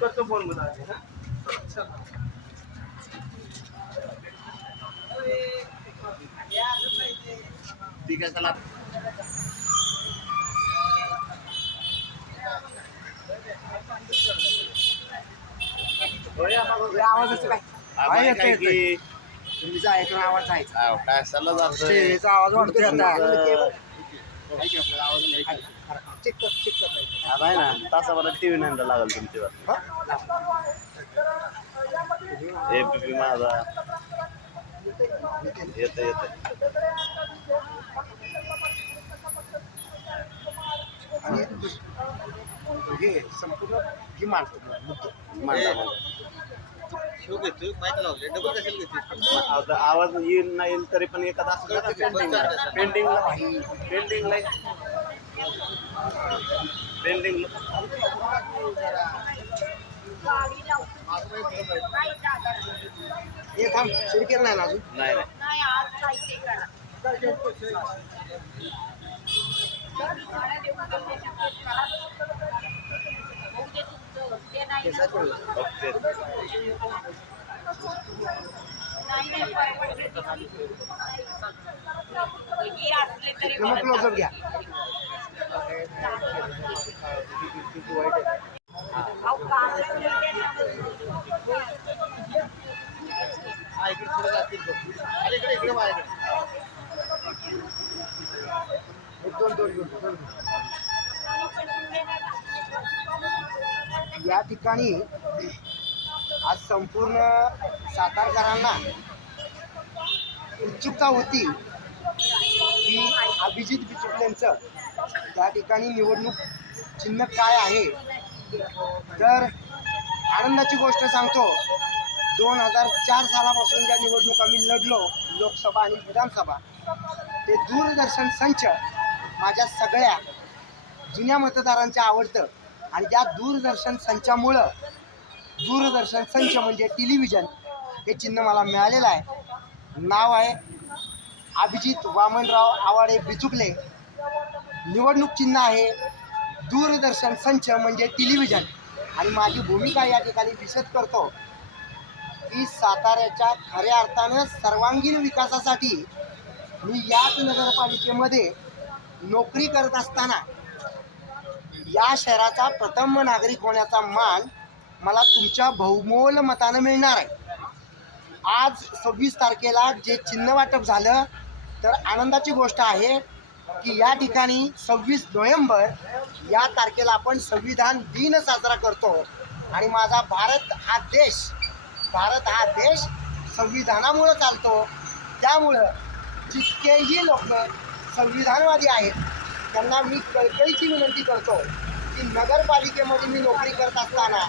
কত বলব আছে হ্যাঁ আচ্ছা ঠিক আছে आवाजाचं काय? येतोय, काय येतोय. की? तुम्ही जायचं आवाज जायचा. आव, काय जातोय. स्टेजचा आवाज वाढतोय आता. चेक कर चेक कर. नाही. नाही ना. तासाभरात टीव्ही नाही लागल तुमच्यावर. हा? लाव. एबीपी माझा. येत येत आणि हे संपूर्ण ही मांडतो मुद्दे. आता आवाज़ येईल नाही येईल तरी पण एखादा पेंडिंग पेंडिंगला पेंडिंगला पेंडिंग गाडी लावतो हे थांब सुरू केलं नाही ना अजून? नाही नाही. घ्या एक दोन दोन दोन दोन या ठिकाणी आज संपूर्ण सातारकरांना उत्सुकता होती की अभिजित बिचुकलेंचं त्या ठिकाणी निवडणूक चिन्ह काय आहे? तर आनंदाची गोष्ट सांगतो दोन हजार चार सालापासून ज्या निवडणुका मी लढलो लोकसभा आणि विधानसभा ते दूरदर्शन संच माझ्या सगळ्या जुन्या मतदारांच्या आवडतं आणि त्या दूरदर्शन संचामुळं दूरदर्शन संच म्हणजे टेलिव्हिजन हे चिन्ह मला मिळालेलं आहे. नाव आहे अभिजित वामनराव आवाडे बिचुकले. निवडणूक चिन्ह आहे दूरदर्शन संच म्हणजे टेलिव्हिजन. आणि माझी भूमिका या ठिकाणी विशद करतो की साताऱ्याच्या खऱ्या अर्थानं सर्वांगीण विकासासाठी मी याच नगरपालिकेमध्ये नोकरी करत असताना या शहराचा प्रथम नागरिक होण्याचा मान मला तुमच्या बहुमोल मतानं मिळणार आहे. आज सव्वीस तारखेला जे चिन्ह वाटप झालं तर आनंदाची गोष्ट आहे की या ठिकाणी सव्वीस नोव्हेंबर या तारखेला आपण संविधान दिन साजरा करतो आणि माझा भारत हा देश भारत हा देश संविधानामुळं चालतो. त्यामुळं जितकेही लोक संविधानवादी आहेत त्यांना मी कळकळीची विनंती करतो की नगरपालिकेमध्ये मी नोकरी करत असताना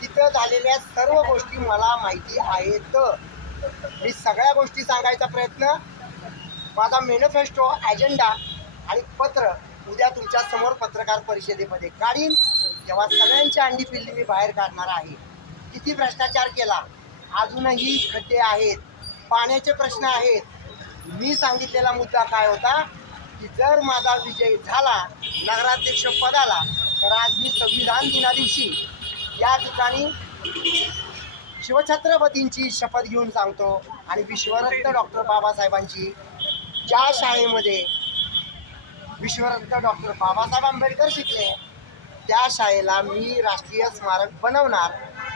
तिथं झालेल्या सर्व गोष्टी मला माहिती आहेत. मी सगळ्या गोष्टी सांगायचा प्रयत्न माझा मेनिफेस्टो अजेंडा आणि पत्र उद्या तुमच्यासमोर पत्रकार परिषदेमध्ये काढीन. तेव्हा सगळ्यांची अंडी पिल्ली मी बाहेर काढणार आहे. किती भ्रष्टाचार केला? अजूनही खड्डे आहेत. पाण्याचे प्रश्न आहेत. मी सांगितलेला मुद्दा काय होता की जर माझा विजय झाला नगराध्यक्ष पदाला तर आज मी संविधान दिना दिवशी या ठिकाणी शिवछत्रपतींची शपथ घेऊन सांगतो आणि विश्वरत्न डॉक्टर बाबासाहेबांची ज्या शाळेमध्ये विश्वरत्न डॉक्टर बाबासाहेब आंबेडकर शिकले त्या शाळेला मी राष्ट्रीय स्मारक बनवणार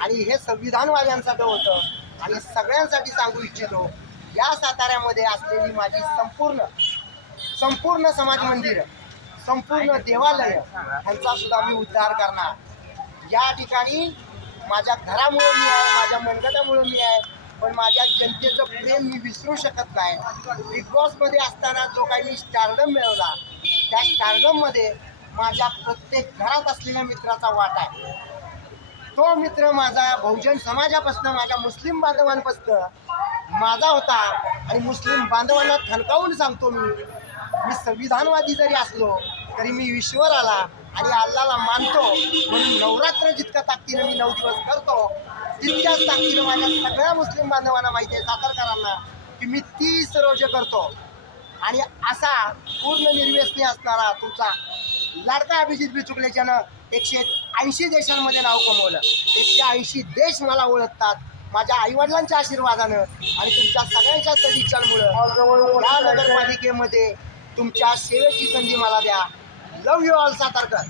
आणि हे संविधानवाद्यांसाठी होतं आणि सगळ्यांसाठी सांगू इच्छितो या साताऱ्यामध्ये असलेली माझी संपूर्ण संपूर्ण समाज मंदिर संपूर्ण देवालय ह्यांचा सुद्धा मी उद्धार करणार. या ठिकाणी माझ्या घरामुळे मी आहे माझ्या मनगटामुळे मी आहे पण माझ्या जनतेचं प्रेम मी विसरू शकत नाही. बिग बॉसमध्ये असताना जो काही मी स्टारडम मिळवला त्या स्टारडममध्ये माझ्या प्रत्येक घरात असलेल्या मित्राचा वाटा आहे. तो मित्र माझा बहुजन समाजापासून माझ्या मुस्लिम बांधवांपासून माझा होता. आणि मुस्लिम बांधवांना थलकावून सांगतो मी. मी संविधानवादी जरी असलो तरी मी ईश्वराला आणि अल्लाला मानतो. म्हणून नवरात्र जितक्या ताकदीनं मी नऊ दिवस करतो तितक्याच ताकदीनं माझ्या सगळ्या मुस्लिम बांधवांना माहिती आहे सातारकरांना की मी तीस रोजे करतो. आणि असा पूर्ण निर्व्यसनी असणारा तुमचा लाडका अभिजित बिचुकलेच्यानं एकशे ऐंशी देशांमध्ये नाव कमवलं. एकशे ऐंशी देश मला ओळखतात. माझ्या आईवडिलांच्या आशीर्वादानं आणि तुमच्या सगळ्यांच्या सदिच्छांमुळं या नगरपालिकेमध्ये तुमच्या सेवेची संधी मला द्या. Love you all Satarkar.